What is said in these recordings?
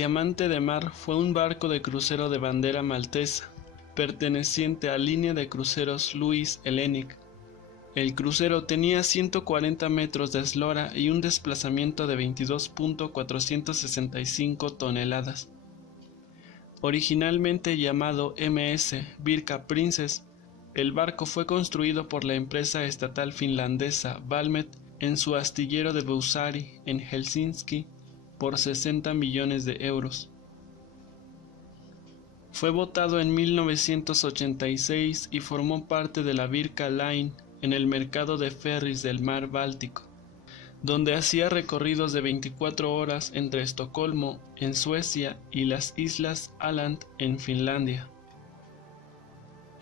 Diamante de Mar fue un barco de crucero de bandera maltesa, perteneciente a Línea de Cruceros Louis Hellenic. El crucero tenía 140 metros de eslora y un desplazamiento de 22.465 toneladas. Originalmente llamado MS Birka Princess, el barco fue construido por la empresa estatal finlandesa Valmet en su astillero de Vuosaari, en Helsinki, por 60 millones de euros. Fue botado en 1986 y formó parte de la Birka Line en el mercado de ferries del mar Báltico, donde hacía recorridos de 24 horas entre Estocolmo, en Suecia, y las islas Åland, en Finlandia.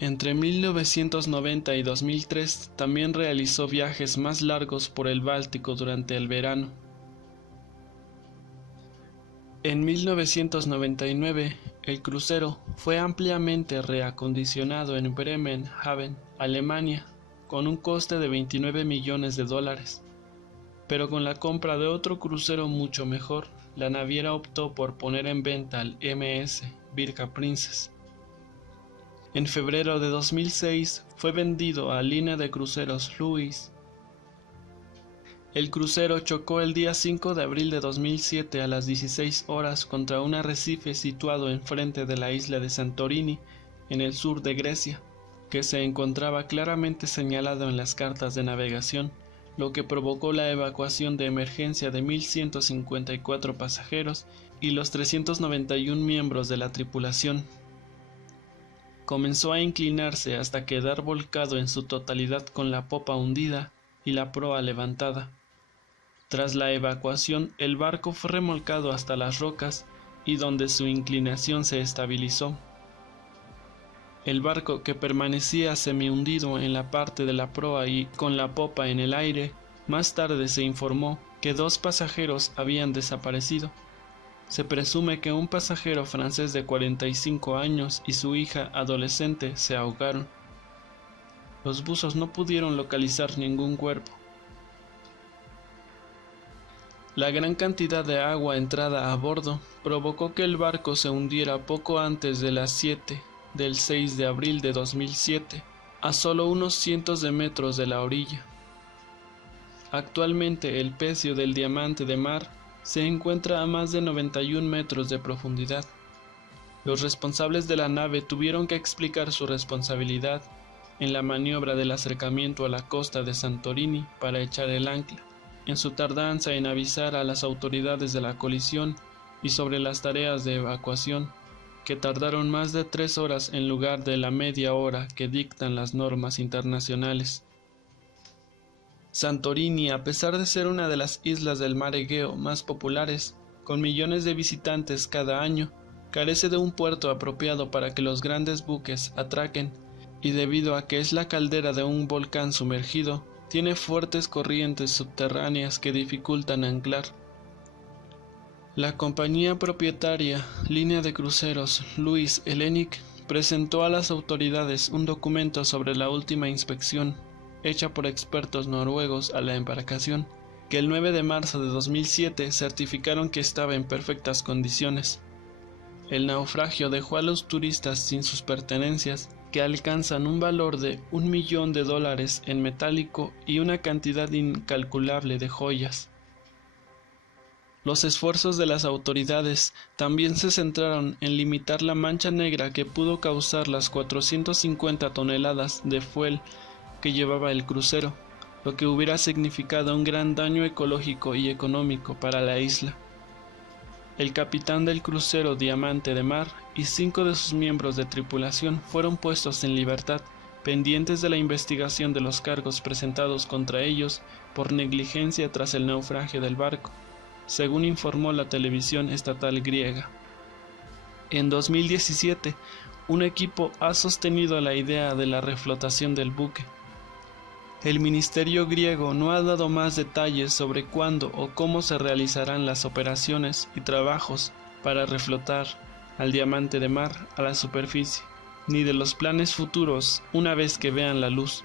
Entre 1990 y 2003 también realizó viajes más largos por el Báltico durante el verano. En 1999, el crucero fue ampliamente reacondicionado en Bremerhaven, Alemania, con un coste de $29 millones, pero con la compra de otro crucero mucho mejor, la naviera optó por poner en venta al MS Birka Princess. En febrero de 2006 fue vendido a Línea de Cruceros Louis. El crucero chocó el día 5 de abril de 2007 a las 16 horas contra un arrecife situado enfrente de la isla de Santorini, en el sur de Grecia, que se encontraba claramente señalado en las cartas de navegación, lo que provocó la evacuación de emergencia de 1.154 pasajeros y los 391 miembros de la tripulación. Comenzó a inclinarse hasta quedar volcado en su totalidad con la popa hundida y la proa levantada. Tras la evacuación, el barco fue remolcado hasta las rocas y donde su inclinación se estabilizó. El barco, que permanecía semi-hundido en la parte de la proa y con la popa en el aire, más tarde se informó que 2 pasajeros habían desaparecido. Se presume que un pasajero francés de 45 años y su hija adolescente se ahogaron. Los buzos no pudieron localizar ningún cuerpo. La gran cantidad de agua entrada a bordo provocó que el barco se hundiera poco antes de las 7 del 6 de abril de 2007, a solo unos cientos de metros de la orilla. Actualmente el pecio del Diamante de Mar se encuentra a más de 91 metros de profundidad. Los responsables de la nave tuvieron que explicar su responsabilidad en la maniobra del acercamiento a la costa de Santorini para echar el ancla, en su tardanza en avisar a las autoridades de la colisión y sobre las tareas de evacuación, que tardaron más de 3 horas en lugar de la media hora que dictan las normas internacionales. Santorini, a pesar de ser una de las islas del mar Egeo más populares, con millones de visitantes cada año, carece de un puerto apropiado para que los grandes buques atraquen, y debido a que es la caldera de un volcán sumergido, tiene fuertes corrientes subterráneas que dificultan anclar. La compañía propietaria, Línea de Cruceros Louis Hellenic, presentó a las autoridades un documento sobre la última inspección, hecha por expertos noruegos a la embarcación, que el 9 de marzo de 2007 certificaron que estaba en perfectas condiciones. El naufragio dejó a los turistas sin sus pertenencias, que alcanzan un valor de $1 millón en metálico y una cantidad incalculable de joyas. Los esfuerzos de las autoridades también se centraron en limitar la mancha negra que pudo causar las 450 toneladas de fuel que llevaba el crucero, lo que hubiera significado un gran daño ecológico y económico para la isla. El capitán del crucero Diamante de Mar y 5 de sus miembros de tripulación fueron puestos en libertad, pendientes de la investigación de los cargos presentados contra ellos por negligencia tras el naufragio del barco, según informó la televisión estatal griega. En 2017, un equipo ha sostenido la idea de la reflotación del buque. El ministerio griego no ha dado más detalles sobre cuándo o cómo se realizarán las operaciones y trabajos para reflotar al Diamante de Mar a la superficie, ni de los planes futuros una vez que vean la luz.